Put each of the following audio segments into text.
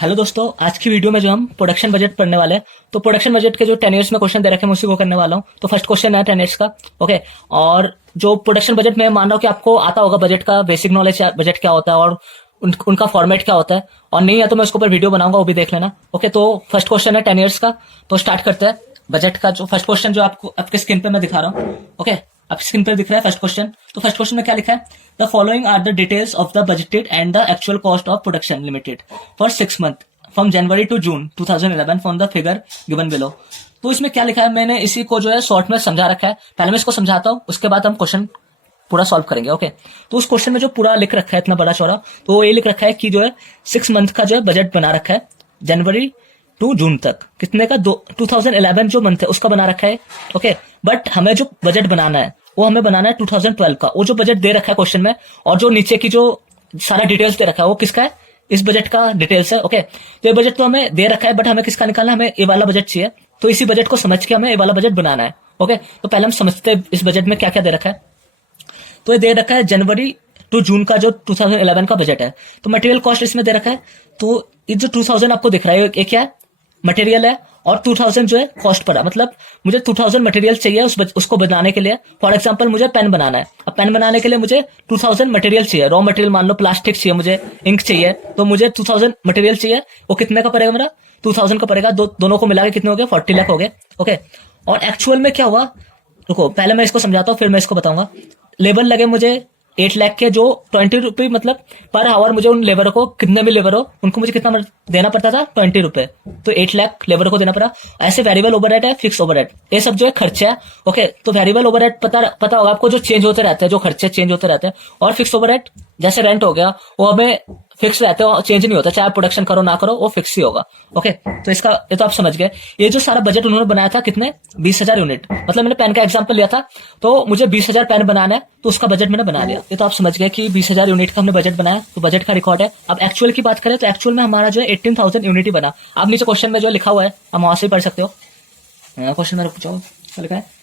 Hello दोस्तों, आज की वीडियो में जो हम प्रोडक्शन बजट पढ़ने वाले हैं, तो प्रोडक्शन बजट के जो 10 ईयर्स में क्वेश्चन दे रखे हैं मैं उसी को करने वाला हूं। तो फर्स्ट क्वेश्चन है 10 ईयर्स का। ओके, और जो प्रोडक्शन बजट में मान रहा हूं कि आपको आता होगा बजट का बेसिक नॉलेज, बजट क्या होता है और उनका फॉर्मेट क्या होता है, और नहीं है तो मैं उसके ऊपर वीडियो बनाऊंगा, वो भी देख लेना। ओके, तो फर्स्ट क्वेश्चन है 10 ईयर्स का। तो स्टार्ट करते हैं बजट का। जो फर्स्ट क्वेश्चन जो आपको आपके स्क्रीन पे मैं दिखा रहा हूँ। ओके, आपकी स्क्रीन पर दिख रहा है फर्स्ट क्वेश्चन। तो फर्स्ट क्वेश्चन में क्या लिखा है? The following are the details of the budgeted and the actual cost of production limited for 6 month from January to June 2011 from the figure given below. तो इसमें क्या लिखा है, मैंने इसी को जो है शॉर्ट में समझा रखा है। पहले मैं इसको समझाता हूँ, उसके बाद हम क्वेश्चन पूरा सॉल्व करेंगे। ओके, तो उस क्वेश्चन में जो पूरा लिख रखा है इतना बड़ा चौड़ा, तो ये लिख रखा है कि जो है 6 मंथ का जो है बजट बना रखा है जनवरी टू जून तक। कितने का? 2011 जो मंथ है उसका बना रखा है। ओके, बट हमें जो बजट बनाना है वो हमें बनाना है 2012 का। वो जो बजट दे रखा है क्वेश्चन में, और जो नीचे की जो सारा डिटेल्स दे रखा है वो किसका है? इस बजट का डिटेल्स है। ओके, तो ये बजट तो हमें दे रखा है, बट हमें किसका निकालना है? हमें ये वाला बजट चाहिए। तो इसी बजट को समझ के हमें ये वाला बजट बनाना है। ओके, तो पहले हम समझते हैं इस बजट में क्या क्या दे रखा है। तो ये दे रखा है जनवरी टू जून का जो 2011 का बजट है। तो मटेरियल कॉस्ट इसमें दे रखा है। तो ये जो 2000 आपको दिख रहा है ये क्या है? मटेरियल है, और 2000 जो है कॉस्ट पर है। मतलब मुझे 2000 मटेरियल चाहिए उसको बनाने के लिए। फॉर एग्जांपल मुझे पेन बनाना है। अब पेन बनाने के लिए मुझे 2000 मटेरियल चाहिए, रॉ मटेरियल मान लो प्लास्टिक चाहिए, मुझे इंक चाहिए, तो मुझे 2000 मटेरियल चाहिए। वो कितने का पड़ेगा? मेरा 2000 का पड़ेगा। दोनों को मिला के कितने हो गए? 40 लाख हो गए। ओके, और एक्चुअल में क्या हुआ, रुको पहले मैं इसको समझाता हूँ फिर मैं इसको बताऊंगा। लेबर लगे मुझे 8 लाख के, जो 20 रुपए मतलब पर आवर। मुझे उन लेबर को, कितने भी लेबर हो उनको मुझे कितना देना पड़ता था? 20 रुपए। तो 8 लाख लेबर को देना पड़ा। ऐसे वेरिएबल ओवरहेड है, फिक्स ओवरहेड, ये सब जो है खर्चे है। ओके, तो वेरिएबल ओवरहेड पता होगा आपको, जो चेंज होते रहते हैं, जो खर्चे चेंज होते रहते हैं। और फिक्स ओवरहेड जैसे रेंट हो गया, वो हमें फिक्स रहते हैं, चेंज नहीं होता, चाहे प्रोडक्शन करो ना करो वो फिक्स ही होगा। ओके, तो इसका ये तो आप समझ गए। ये जो सारा बजट उन्होंने बनाया था कितने? 20,000 यूनिट। मतलब मैंने पेन का एग्जांपल लिया था, तो मुझे 20,000 पेन बनाना है, तो उसका बजट मैंने बना लिया। ये तो आप समझ गए कि 20,000 यूनिट का हमने बजट बनाया, तो बजट का रिकॉर्ड है। अब एक्चुअल की बात करें तो एक्चुअल में हमारा जो है 18,000 यूनिट ही बना। आप नीचे क्वेश्चन में जो लिखा हुआ है हम वहां से पढ़ सकते हो। क्वेश्चन में पूछो क्या लिखा है।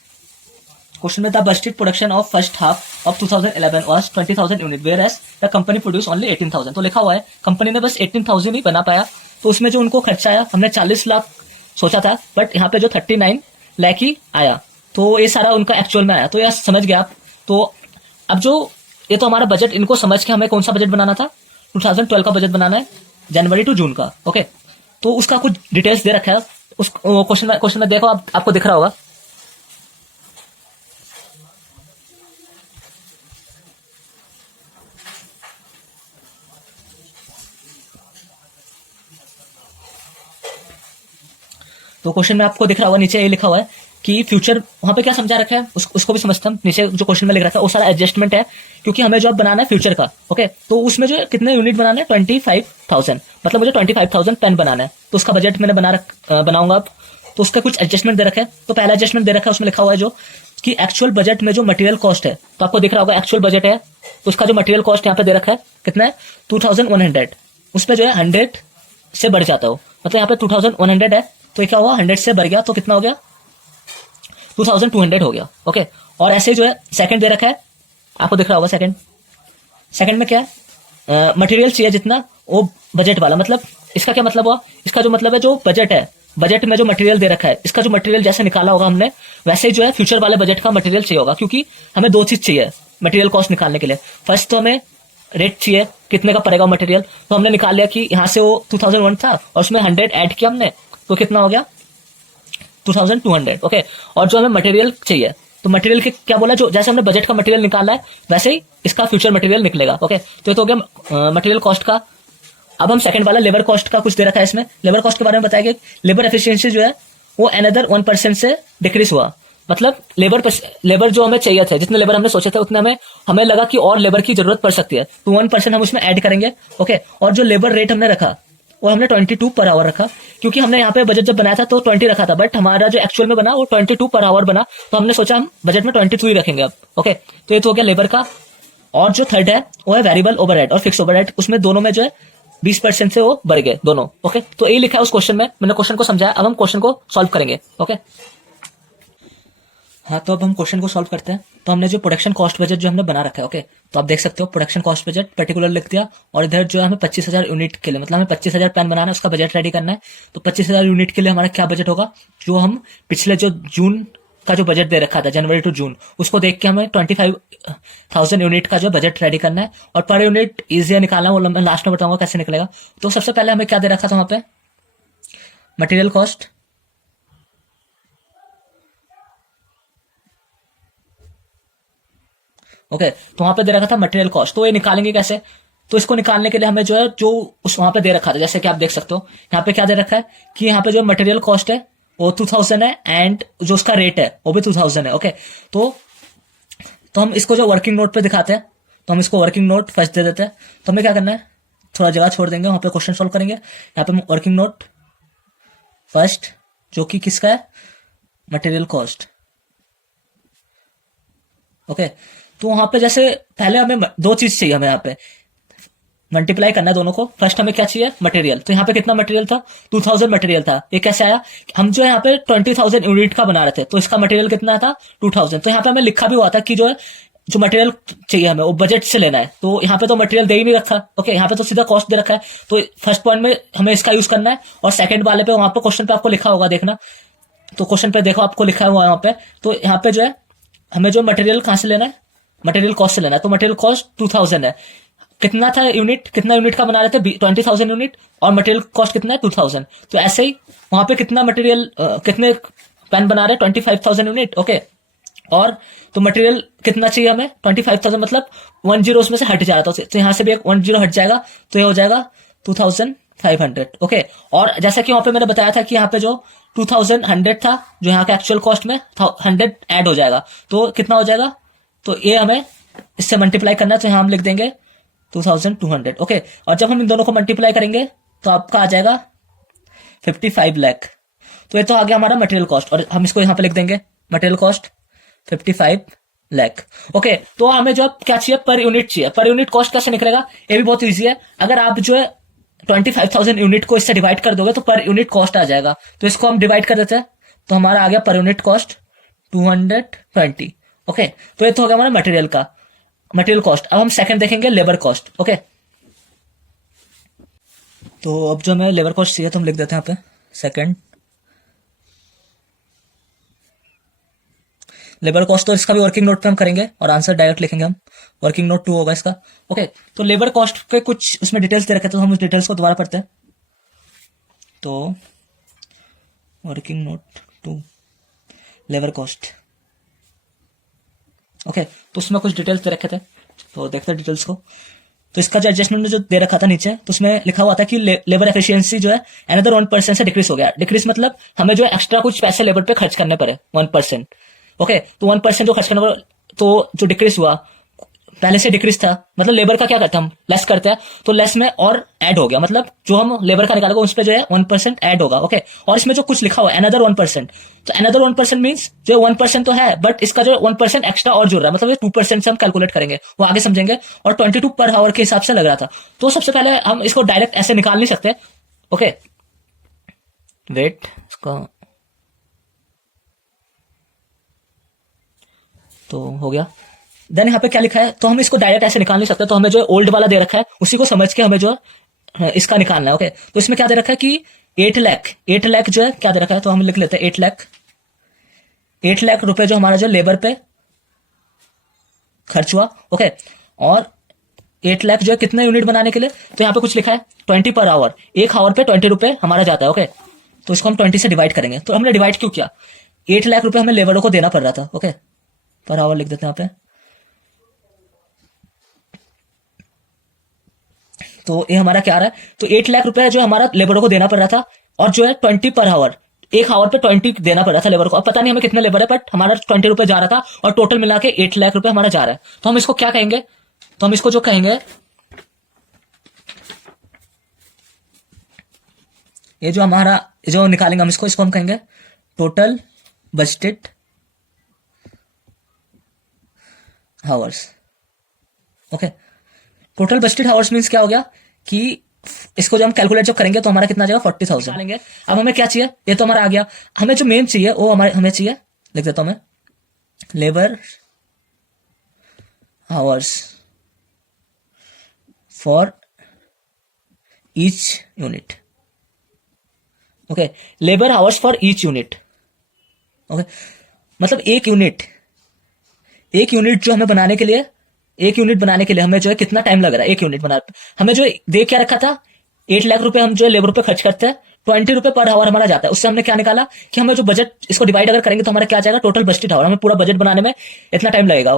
क्वेश्चन में the budgeted production of first half of 2011 was 20,000 unit whereas the company produce only 18,000। तो लिखा हुआ है कंपनी ने बस 18,000 ही बना पाया। तो उसमें जो उनको खर्चा आया, हमने 40 लाख सोचा था, बट यहाँ पे जो 39 लाख ही आया। तो ये सारा उनका एक्चुअल में आया। तो यह समझ गया आप। तो अब जो ये तो हमारा बजट, इनको समझ के हमें कौन सा बजट बनाना था? 2012 का बजट बनाना है, जनवरी टू जून का। ओके, तो उसका कुछ डिटेल्स दे रखा है। उस क्वेश्चन में देखो, आपको दिख रहा होगा। तो क्वेश्चन में आपको दिख रहा होगा, नीचे ये लिखा हुआ है कि फ्यूचर, वहां पे क्या समझा रखा है उसको भी समझते हम। नीचे जो क्वेश्चन में लिख रखा है वो सारा एडजस्टमेंट है, क्योंकि हमें जो अब बनाना है फ्यूचर का। ओके, तो उसमें जो कितने यूनिट बनाना है? 25,000। मतलब मुझे 25,000 पेन बनाना है, तो उसका बजट मैंने बनाऊंगा अब। तो उसका कुछ एडजस्टमेंट दे रखा है। तो पहला एडजस्टमेंट दे रखा है, उसमें लिखा हुआ है जो कि एक्चुअल बजट में जो मटेरियल कॉस्ट है, तो आपको दिख रहा होगा एक्चुअल बजट है, तो उसका जो मटेरियल कॉस्ट यहाँ पे दे रखा है कितना है? 2,100। उसमें जो है 100 से बढ़ जाता हो, मतलब यहाँ पे 2,100 है, तो क्या हुआ? 100 से बढ़ गया, तो कितना हो गया? 2,200 हो गया। ओके, और ऐसे जो है सेकंड दे रखा है, आपको दिख रहा होगा सेकंड। सेकंड में क्या है? मटेरियल चाहिए जितना, वो बजट वाला। मतलब इसका क्या मतलब हुआ? इसका जो मतलब है, जो बजट है, बजट में जो मटेरियल दे रखा है, इसका जो मटेरियल जैसे निकाला होगा हमने, वैसे ही जो है फ्यूचर वाले बजट का मटेरियल चाहिए होगा। क्योंकि हमें दो चीज चाहिए मटेरियल कॉस्ट निकालने के लिए। फर्स्ट तो हमें रेट चाहिए, कितने का पड़ेगा मटेरियल। तो हमने निकाल लिया कि यहाँ से वो 2001 था, और उसमें 100 ऐड किया हमने, तो कितना हो गया? 2,200। ओके, और जो हमें मटेरियल चाहिए, तो मटेरियल के क्या बोला, जो जैसे हमने बजट का मटेरियल निकाला है वैसे ही इसका फ्यूचर मटेरियल निकलेगा। ओके, तो ये तो हो गया मटेरियल कॉस्ट का। अब हम सेकंड वाला लेबर कॉस्ट का कुछ दे रखा है इसमें। लेबर कॉस्ट के बारे में बताया कि लेबर एफिशिएंसी जो है वो अनदर 1% से डिक्रीज हुआ। मतलब लेबर जो हमें चाहिए थे, जितने लेबर हमने सोचे थे उतने हमें लगा कि और लेबर की जरूरत पड़ सकती है, तो 1% हम उसमें ऐड करेंगे। ओके, और जो लेबर रेट हमने रखा वो हमने 22 पर आवर रखा, क्योंकि हमने यहाँ पे बजट जब बनाया था तो 20 रखा था, बट हमारा जो एक्चुअल में बना वो 22 पर आवर बना, तो हमने सोचा हम बजट में 22 ही रखेंगे अब। ओके, तो ये तो हो गया लेबर का। और जो थर्ड है वो है वेरिएबल ओवरहेड और फिक्स ओवरहेड। उसमें दोनों में जो है 20% से वो बढ़ गए दोनों। ओके, तो यही लिखा है उस क्वेश्चन में। मैंने क्वेश्चन को समझाया, अब हम क्वेश्चन को सॉल्व करेंगे। ओके, हाँ, तो अब हम क्वेश्चन को सॉल्व करते हैं। तो हमने जो प्रोडक्शन कॉस्ट बजट जो हमने बना रखा है, ओके, तो आप देख सकते हो प्रोडक्शन कॉस्ट बजट पर्टिकुलर लिख दिया, और इधर जो है हमें 25,000 यूनिट के लिए, मतलब हमें 25,000 पेन बनाना है, उसका बजट रेडी करना है। तो 25,000 यूनिट के लिए हमारा क्या बजट होगा, जो हम पिछले जो जून का जो बजट दे रखा था, जनवरी टू जून, उसको देख के हमें 25,000 यूनिट का जो बजट रेडी करना है। और पर यूनिट इजी निकालना, वो मैं लास्ट में बताऊंगा कैसे निकलेगा। तो सबसे पहले हमें क्या दे रखा था वहां पे, मटेरियल कॉस्ट, ओके, तो वहां पे दे रखा था मटेरियल कॉस्ट। तो ये निकालेंगे कैसे, तो इसको निकालने के लिए हमें जो है जो उस वहां पे दे रखा था, जैसे कि आप देख सकते हो यहाँ पे क्या दे रखा है कि यहाँ पे जो मटेरियल कॉस्ट है वो 2000 है, एंड जो उसका रेट है वो भी 2000 है, ओके। तो हम इसको जो वर्किंग नोट पे दिखाते हैं, तो हम इसको वर्किंग नोट फर्स्ट दे देते हैं। तो हमें क्या करना है, थोड़ा जगह छोड़ देंगे, वहां पे क्वेश्चन सॉल्व करेंगे। यहाँ पे वर्किंग नोट फर्स्ट, जो कि किसका है, मटेरियल कॉस्ट, ओके। तो वहां पे जैसे पहले हमें दो चीज चाहिए, हमें यहाँ पे मल्टीप्लाई करना है दोनों को। फर्स्ट हमें क्या चाहिए, मटेरियल। तो यहाँ पे कितना मटेरियल था, 2000 मटेरियल था। ये कैसे आया, हम जो है यहाँ पे 20,000 यूनिट का बना रहे थे, तो इसका मटेरियल कितना था, 2000। तो यहाँ पे हमें लिखा भी हुआ था कि जो है जो मटेरियल चाहिए हमें वो बजट से लेना है। तो यहाँ पे तो मटेरियल दे ही नहीं रखा, ओके, यहाँ पे तो सीधा कॉस्ट दे रखा है। तो फर्स्ट पॉइंट में हमें इसका यूज करना है, और सेकंड वाले पे वहां पे क्वेश्चन पे आपको लिखा होगा, देखना। तो क्वेश्चन पे देखो आपको लिखा हुआ है वहां पे। तो यहाँ पे जो है हमें जो मटेरियल कहां से लेना है, मटेरियल कॉस्ट से लेना है। तो मटेरियल कॉस्ट 2000 है, कितना था यूनिट, कितना यूनिट का बना रहे थे, 20,000 यूनिट, और मटेरियल कॉस्ट कितना है, 2000। तो ऐसे ही वहां पे कितना मटेरियल, कितने पेन बना रहे हैं, 25,000 यूनिट, ओके। और तो मटेरियल कितना चाहिए हमें, 25,000, मतलब 10 उसमें से हट जा रहा था, तो यहाँ से भी एक 10 हट जाएगा, तो ये हो जाएगा 2,500, ओके। और जैसा कि वहां पे मैंने बताया था कि यहाँ पे जो 2,100 था, जो यहाँ के एक्चुअल कॉस्ट में 100 ऐड हो जाएगा, तो कितना हो जाएगा, तो ये हमें इससे मल्टीप्लाई करना है। तो यहाँ हम लिख देंगे 2,200, ओके। और जब हम इन दोनों को मल्टीप्लाई करेंगे तो आपका आ जाएगा 55 लाख। तो ये तो आ गया हमारा मटेरियल कॉस्ट, और हम इसको यहाँ पे लिख देंगे मटेरियल कॉस्ट 55 लाख, ओके। तो हमें जो क्या चाहिए, पर यूनिट चाहिए। पर यूनिट कॉस्ट कैसे निकलेगा, ये भी बहुत ईजी है। अगर आप जो है 25,000 यूनिट को इससे डिवाइड कर दोगे तो पर यूनिट कॉस्ट आ जाएगा। तो इसको हम डिवाइड कर देते हैं, तो हमारा आ गया पर यूनिट कॉस्ट 220, ओके। तो ये तो हो गया हमारा मटेरियल का मटेरियल कॉस्ट। अब हम सेकंड देखेंगे, लेबर कॉस्ट, ओके। तो अब जो हमें लेबर कॉस्ट चाहिए तो हम लिख देते हैं यहाँ पे सेकंड लेबर कॉस्ट। तो इसका भी वर्किंग नोट पे हम करेंगे, और आंसर डायरेक्ट लिखेंगे हम, वर्किंग नोट 2 होगा इसका, ओके। तो लेबर कॉस्ट के कुछ उसमें डिटेल्स दे रखे, तो हम उस डिटेल्स को दोबारा पढ़ते हैं। तो working note 2 labour cost, okay. तो उसमें कुछ डिटेल्स दे रखे थे, तो देखते हैं डिटेल्स को। तो इसका जो एडजस्टमेंट जो दे रखा था नीचे, तो उसमें लिखा हुआ था कि लेबर एफिशिएंसी जो है अनदर 1% से डिक्रीज हो गया। डिक्रीज मतलब हमें जो है एक्स्ट्रा कुछ पैसे लेबर पे खर्च करने पड़े, 1%, ओके। तो 1% जो खर्च करने पड़े, तो जो डिक्रीज हुआ, पहले से डिक्रीज था, मतलब लेबर का क्या करते हैं हम, लेस करते हैं, तो लेस में और ऐड हो गया, मतलब जो हम लेबर का निकालेंगे उस पर जो है 1% ऐड होगा, ओके। और इसमें जो कुछ लिखा हुआ है अनदर 1%, तो अनदर 1% मीन्स जो 1% तो है, बट इसका जो 1% एक्स्ट्रा और जुड़ रहा है, मतलब ये 2% से हम कैलकुलेट करेंगे, वो आगे समझेंगे। और 22 पर आवर के हिसाब से लग रहा था। तो सबसे पहले हम इसको डायरेक्ट ऐसे निकाल नहीं सकते, ओके। वेट, इसका तो हो गया। देन यहाँ पे क्या लिखा है, तो हम इसको डायरेक्ट ऐसे निकाल नहीं सकते, तो हमें जो ओल्ड वाला दे रखा है उसी को समझ के हमें जो इसका निकालना है, ओके। तो इसमें क्या दे रखा है कि 8 लाख जो है क्या दे रखा है, तो हम लिख लेते हैं 8 लाख रुपए जो हमारा जो लेबर पे खर्च हुआ, ओके। और 8 लाख जो है कितने यूनिट बनाने के लिए, तो यहाँ पे कुछ लिखा है 20 पर आवर, एक आवर पे 20 रुपए हमारा जाता है, ओके। तो इसको हम 20 से डिवाइड करेंगे। तो हमने डिवाइड क्यों किया, 8 लाख रुपए हमें लेबरों को देना पड़ रहा था, ओके। पर आवर लिख देते हैं यहाँ पे। तो ये हमारा क्या आ रहा है, तो 8 लाख रुपए जो हमारा लेबरों को देना पड़ रहा था, और जो है 20 पर आवर, एक आवर पे 20 देना पड़ रहा था लेबर को। अब पता नहीं हमें कितने लेबर है, बट हमारा 20 रुपए जा रहा था, और टोटल मिला के 8 लाख रुपए हमारा जा रहा है। तो हम इसको क्या कहेंगे, तो हम इसको जो कहेंगे, ये जो हमारा जो निकालेंगे हम इसको हम कहेंगे total budgeted hours, okay. Total budgeted hours means क्या हो गया कि इसको जब हम कैलकुलेट जब करेंगे तो हमारा कितना जाएगा, 40,000। अब हमें क्या चाहिए, ये तो हमारा आ गया। हमें जो मेन चाहिए वो हमें चाहिए, लिख देता हूं मैं labour hours for each unit. Okay, labour hours for each unit. Okay, मतलब एक यूनिट जो हमें बनाने के लिए, एक यूनिट बनाने के लिए हमें जो है कितना टाइम लग रहा है एक यूनिट बना। हमें जो दे क्या रखा था, 8 लाख रुपए हम जो लेबर पे खर्च करते हैं, 20 रुपए पर आवर हमारा जाता है। उससे हमने क्या निकाला कि हमें जो बजट, इसको डिवाइड अगर करेंगे तो हमारा क्या जाएगा, टोटल बजटेड आवर। हमें पूरा बजट बनाने में इतना टाइम लगेगा।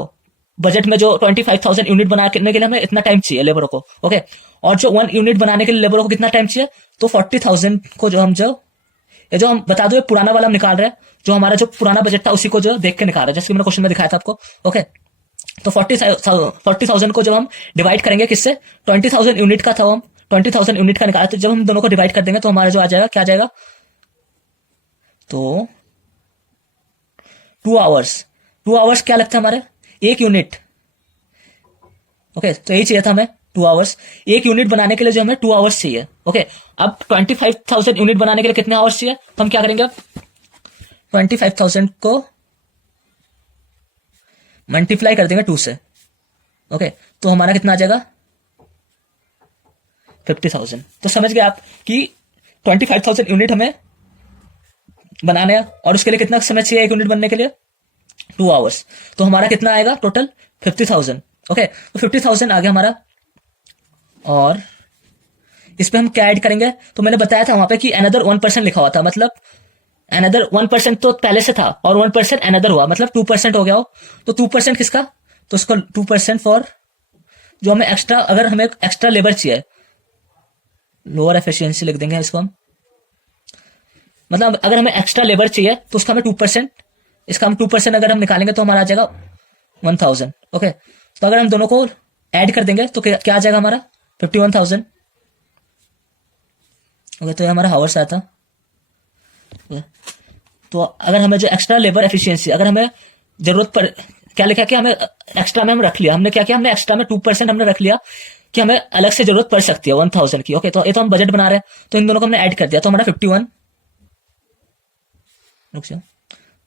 बजट में जो 25,000 यूनिट बनाने के लिए हमें इतना टाइम चाहिए लेबरों को। ओके, और जो 1 यूनिट बनाने के लिए लेबरों को कितना टाइम चाहिए, तो 40,000 को जो हम ये जो हम बता दो, ये पुराना वाला हम निकाल रहे हैं, जो हमारा जो पुराना बजट था उसी को जो देख के निकाल रहे हैं, जैसे कि मैंने क्वेश्चन में दिखाया था आपको। ओके, तो 40,000 को जब हम डिवाइड करेंगे किससे, 20,000 यूनिट का था, हम 20,000 यूनिट का निकाला, तो जब हम दोनों को डिवाइड कर देंगे तो हमारा जो आ जाएगा, क्या आ जाएगा, तो 2 आवर्स। 2 आवर्स क्या लगता है हमारे, एक यूनिट। ओके, तो यही चाहिए था हमें 2 आवर्स। एक यूनिट बनाने के लिए जो हमें 2 आवर्स चाहिए। ओके, अब 25,000 यूनिट बनाने के लिए कितने आवर्स चाहिए, तो हम क्या करेंगे, अब 25,000 को मल्टीप्लाई कर देंगे 2 से। ओके, तो हमारा कितना आ जाएगा, 50,000। तो समझ गए आप कि 25,000 यूनिट हमें बनाने हैं, और उसके लिए कितना समय चाहिए एक यूनिट बनने के लिए, 2 आवर्स। तो हमारा कितना आएगा टोटल, 50,000। ओके, तो 50,000 आ गया हमारा। और इस पे हम क्या ऐड करेंगे, तो मैंने बताया था वहां पे कि अनदर 1% लिखा हुआ था, मतलब अनदर 1% तो पहले से था और 1% अनदर हुआ, मतलब 2% हो गया हो। तो 2% किसका, तो उसको 2% फॉर जो हमें एक्स्ट्रा, अगर हमें एक्स्ट्रा लेबर चाहिए, लोअर एफिशिएंसी लिख देंगे इसको हम, मतलब अगर हमें एक्स्ट्रा लेबर चाहिए तो उसका हमें 2%, इसका हम 2% अगर हम निकालेंगे तो हमारा आ जाएगा 1,000। ओके, तो अगर हम दोनों को ऐड कर देंगे तो क्या आ जाएगा हमारा, 51,000। ओके, तो ये हमारा हावर्स आया था। तो अगर हमें जो एक्स्ट्रा लेबर एफिशिएंसी, अगर हमें जरूरत पर, क्या लिखा कि हमें एक्स्ट्रा में हम रख लिया, हमने क्या किया, हमने एक्स्ट्रा में 2% हमने रख लिया कि हमें अलग से जरूरत पड़ सकती है 1,000 की। ओके, तो ये तो हम बजट बना रहे हैं, तो इन दोनों को हमने ऐड कर दिया, तो हमारा 51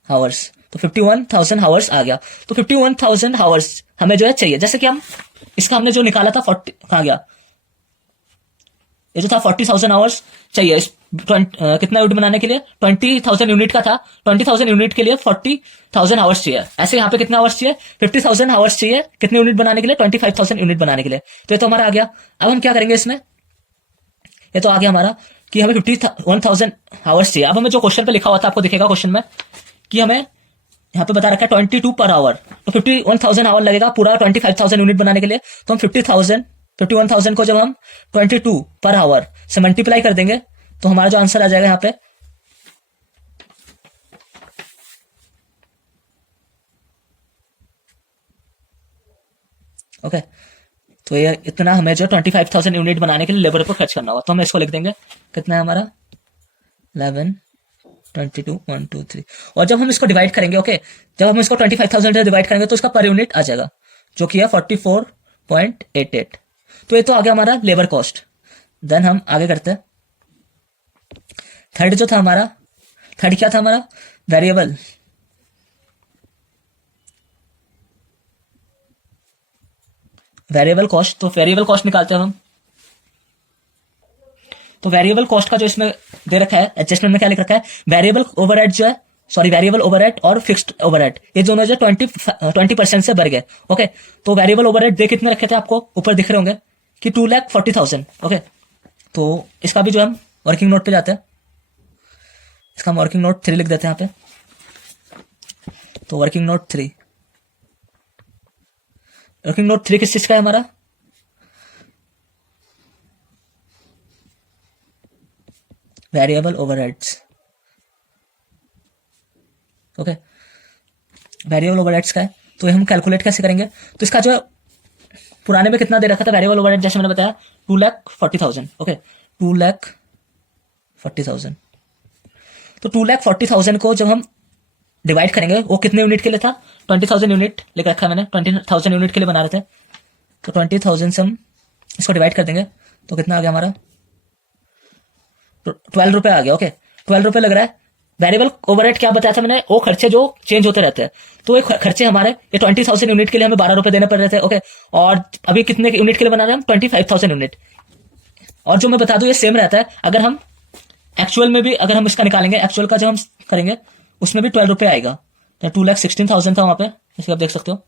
हावर्स, तो 51,000 हावर्स आ गया। तो 51,000 हावर्स हमें जो है चाहिए, जैसे कि हम इसका हमने जो निकाला था 40, कहां गया, ये जो था 40,000 आवर्स चाहिए इस कितना यूनिट बनाने के लिए, 20,000 यूनिट का था, 20,000 यूनिट के लिए 40,000 आवर्स चाहिए। ऐसे यहाँ पे कितना आवर्स चाहिए, 50,000 आवर्स चाहिए कितने यूनिट बनाने के लिए, 25,000 यूनिट बनाने के लिए। तो ये तो हमारा आ गया। अब हम क्या करेंगे इसमें, ये तो आ गया हमारा कि हमें 51,000 आवर्स चाहिए। अब हमें जो क्वेश्चन पे लिखा हुआ था, आपको दिखेगा क्वेश्चन में कि हमें यहाँ पे बता रखा है 22 पर आवर, तो 51,000 आवर लगेगा पूरा 25,000 यूनिट बनाने के लिए। तो हम 51,000 को जब हम 22 पर आवर से मल्टीप्लाई कर देंगे तो हमारा जो आंसर आ जाएगा यहाँ पे, ओके, तो ये इतना हमें जो 25,000 यूनिट बनाने के लिए लेबर पर खर्च करना होगा। तो हम इसको लिख देंगे, कितना है हमारा 11, 22, 1, 2, 3। और जब हम इसको डिवाइड करेंगे, ओके, जब हम इसको 25,000 से डिवाइड करेंगे तो इसका पर यूनिट आ जाएगा, जो कि है 44.88। तो ये तो आ गया हमारा लेबर कॉस्ट। देन हम आगे करते हैं, थर्ड जो था हमारा, थर्ड क्या था हमारा, वेरिएबल। वेरिएबल कॉस्ट, तो वेरिएबल कॉस्ट निकालते हैं हम। तो वेरिएबल कॉस्ट का जो इसमें दे रखा है, एडजस्टमेंट में क्या लिख रखा है, वेरिएबल ओवरहेड जो है, सॉरी वेरिएबल ओवरहेड और फिक्स्ड ओवरहेड, ये दोनों जो 20% से बढ़ गए। ओके, तो वेरिएबल ओवरहेड दे कितने रखे थे, आपको ऊपर दिख रहे होंगे कि 2,40,000। ओके, तो इसका भी जो हम वर्किंग नोट पे जाते हैं, इसका हम वर्किंग नोट 3 लिख देते हैं यहाँ पे। तो वर्किंग नोट 3, वर्किंग नोट 3 किस चीज का है हमारा, variable overheads. Okay, variable overheads का है। तो हम कैलकुलेट कैसे करेंगे, तो इसका जो पुराने में कितना दे रखा था वेरिएबल ओवरहेड, जैसे मैंने बताया 2,40,000। ओके, 2,40,000। तो 2,40,000 को जब हम डिवाइड करेंगे, वो कितने यूनिट के लिए था, 20,000 यूनिट लिख रखा है मैंने, 20,000 यूनिट के लिए बना रहे थे। तो 20,000 से हम इसको डिवाइड कर देंगे तो कितना आ गया हमारा, तो 12 रुपए आ गया। ओके, 12 रुपए लग रहा है वेरिएबल ओवरहेड क्या बताया था मैंने, वो खर्चे जो चेंज होते रहते हैं। तो ये खर्चे हमारे, ये 20,000 यूनिट के लिए हमें 12 रुपए देने पड़ रहे थे, ओके। और अभी कितने यूनिट के लिए बना रहे हैं हम, 25,000 यूनिट। और जो मैं बता दूं ये सेम रहता है, अगर हम एक्चुअल में भी अगर हम इसका निकालेंगे, एक्चुअल का जब हम करेंगे उसमें भी 12 रुपए आएगा। तो 2,16,000 था वहां पे, जैसे आप देख सकते हो,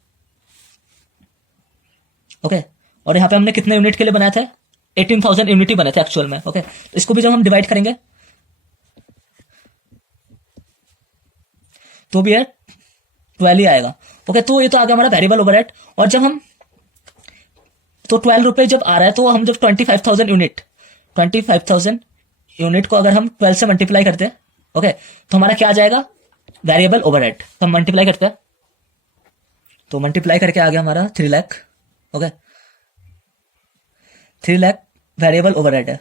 ओके। और यहाँ पे हमने कितने यूनिट के लिए बनाया था, 18,000 यूनिट ही बने थे एक्चुअल में, ओके। तो इसको भी जब हम डिवाइड करेंगे तो भी है 12 ही आएगा, ओके। तो ये तो आ गया हमारा वेरिएबल ओवरहेड। और जब हम तो 12 रुपए जब आ रहा है, तो हम जब 25,000 यूनिट को अगर हम 12 से मल्टीप्लाई करते हैं, ओके, तो हमारा क्या आ जाएगा, वेरिएबल ओवरहेड। तो हम मल्टीप्लाई करते हैं, तो मल्टीप्लाई करके आ गया हमारा 3 lakh, okay. 3 lakh variable overhead है,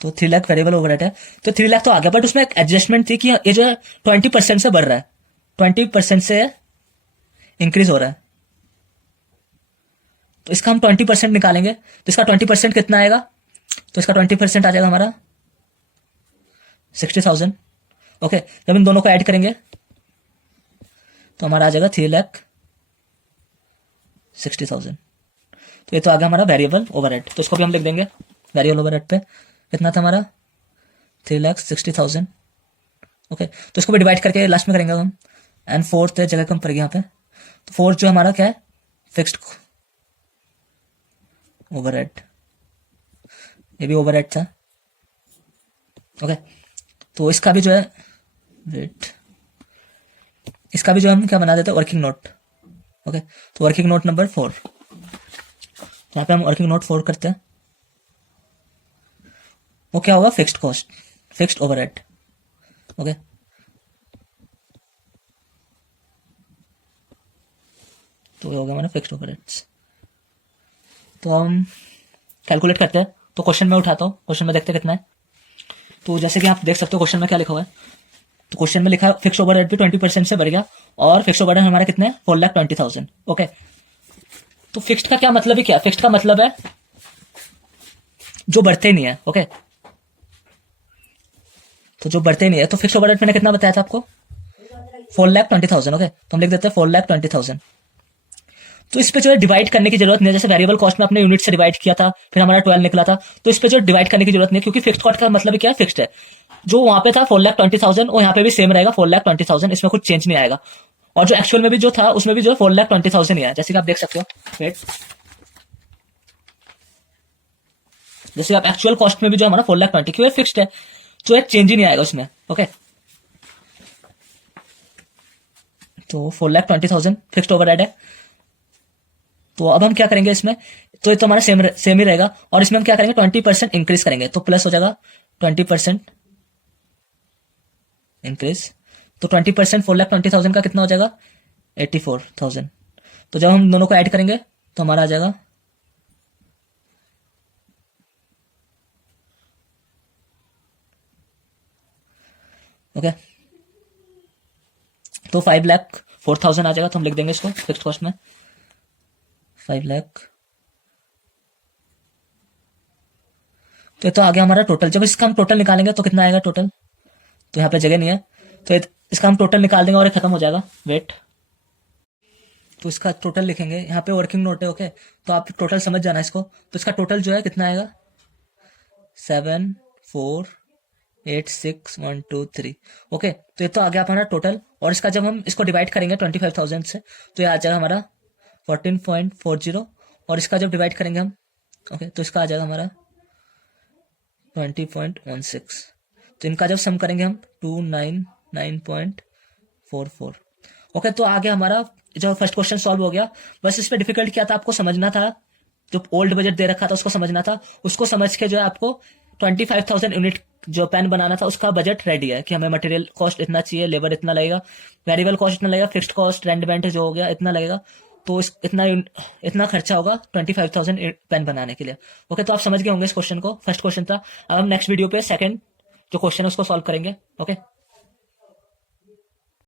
तो 3 लाख वेरिएबल ओवरहेड है, तो 3 लाख तो आ गया। बट उसमें एक एडजस्टमेंट थी कि ये जो है 20% से बढ़ रहा है, 20% से इंक्रीज हो रहा है। तो इसका हम 20% निकालेंगे, तो इसका 20% कितना आएगा, तो इसका 20% आ जाएगा हमारा 60,000, ओके। जब इन दोनों को ऐड करेंगे तो हमारा आ जाएगा 3,60,000। तो ये तो आ गया हमारा वेरिएबल ओवरहेड। तो इसको भी हम लिख देंगे, वेरिएबल ओवरहेड पे कितना था हमारा, 3,60,000, ओके। तो इसको भी डिवाइड करके लास्ट में करेंगे हम, एंड फोर्थ जगह कम पड़ गया यहाँ पे। तो फोर्थ जो हमारा क्या है, फिक्स्ड ओवरहेड, ये भी ओवरहेड था, ओके। तो इसका भी जो है वेट, इसका भी जो हम क्या बना देते हैं, वर्किंग नोट, ओके। तो वर्किंग नोट नंबर 4, यहाँ पे हम वर्किंग नोट 4 करते हैं। वो क्या होगा, fixed cost, fixed overhead, okay. तो ये हो गया हमारा फिक्स्ड ओवरहेड्स। तो हम कैलकुलेट करते हैं। तो क्वेश्चन में उठाता हूँ, क्वेश्चन में देखते कितना है। तो जैसे कि आप देख सकते हो क्वेश्चन में क्या लिखा हुआ है, तो क्वेश्चन में लिखा है फिक्स्ड ओवरहेड भी 20% से बढ़ गया, और फिक्स्ड ओवरहेड हमारा कितने हैं, 4,20,000, ओके। तो फिक्स्ड का क्या मतलब है, क्या फिक्स्ड का मतलब है जो बढ़ते नहीं है, ओके। तो जो बढ़ते नहीं है, तो फिक्स्ड ओवरहेड मैंने कितना बताया था आपको, 4,20,000, ओके। तो हम लिख देते हैं 4,20,000। तो इस पे जो है डिवाइड करने की जरूरत नहीं है, जैसे वेरिएबल कॉस्ट में अपने यूनिट से डिवाइड किया था, फिर हमारा 12 निकला था। तो इस पे जो डिवाइड करने की जरूरत नहीं है, क्योंकि फिक्स्ड कॉस्ट का मतलब क्या है, फिक्स्ड है। जो वहां पे था 4,20,000, वो यहाँ पे भी सेम रहेगा 4,20,000, इसमें कुछ चेंज नहीं आएगा। और जो एक्चुअल में भी जो था उसमें भी जो है 4,20,000 ही है, जैसे कि आप देख सकते हो। वेट, जैसे आप एक्चुअल कॉस्ट में भी जो हमारा 4,20,000 क्यों फिक्स्ड है, तो एक चेंज ही नहीं आएगा उसमें, ओके। तो 4,20,000 फिक्स्ड ओवरहेड है। तो अब हम क्या करेंगे इसमें, तो ये तो हमारा सेम ही रहेगा, और इसमें हम क्या करेंगे, 20% इंक्रीज करेंगे, तो प्लस हो जाएगा 20% इंक्रीज। तो 20% 4,20,000 का कितना हो जाएगा, 84,000। तो जब हम दोनों को ऐड करेंगे तो हमारा आ जाएगा ओके। तो 5,04,000 आ जाएगा। तो हम लिख देंगे इसको फिक्स्ड कॉस्ट में 5 लाख। तो आ गया हमारा टोटल। जब इसका हम टोटल निकालेंगे तो कितना आएगा टोटल, तो यहाँ पे जगह नहीं है, तो इसका हम टोटल निकाल देंगे और ये खत्म हो जाएगा। वेट, तो इसका टोटल लिखेंगे, यहाँ पे वर्किंग नोट है, ओके। तो आप टोटल समझ जाना इसको। तो इसका टोटल जो है कितना आएगा, 7,4,8,6,1,2,3, ओके। तो ये तो आ गया हमारा टोटल। और इसका जब हम इसको डिवाइड करेंगे 25,000 से, तो ये आ जाएगा हमारा 14.40। और इसका जब डिवाइड करेंगे हम, ओके, तो इसका आ जाएगा हमारा 20.16। तो इनका जब सम करेंगे हम 299.44, ओके। तो आ गया हमारा जो फर्स्ट क्वेश्चन सॉल्व हो गया। बस इस पे डिफिकल्ट क्या था, आपको समझना था, जो ओल्ड बजट दे रखा था उसको समझना था। उसको समझ के जो है आपको 25,000 यूनिट जो पेन बनाना था उसका बजट रेडी है, कि हमें मटेरियल कॉस्ट इतना चाहिए, लेबर इतना लगेगा, वेरिएबल कॉस्ट इतना लगेगा, फिक्स्ड कॉस्ट रेंट जो हो गया इतना लगेगा। तो इतना खर्चा होगा 25,000 पेन बनाने के लिए, ओके। तो आप समझ गए होंगे इस क्वेश्चन को, फर्स्ट क्वेश्चन था। अब हम नेक्स्ट वीडियो पे सेकंड जो क्वेश्चन है उसको सॉल्व करेंगे, ओके।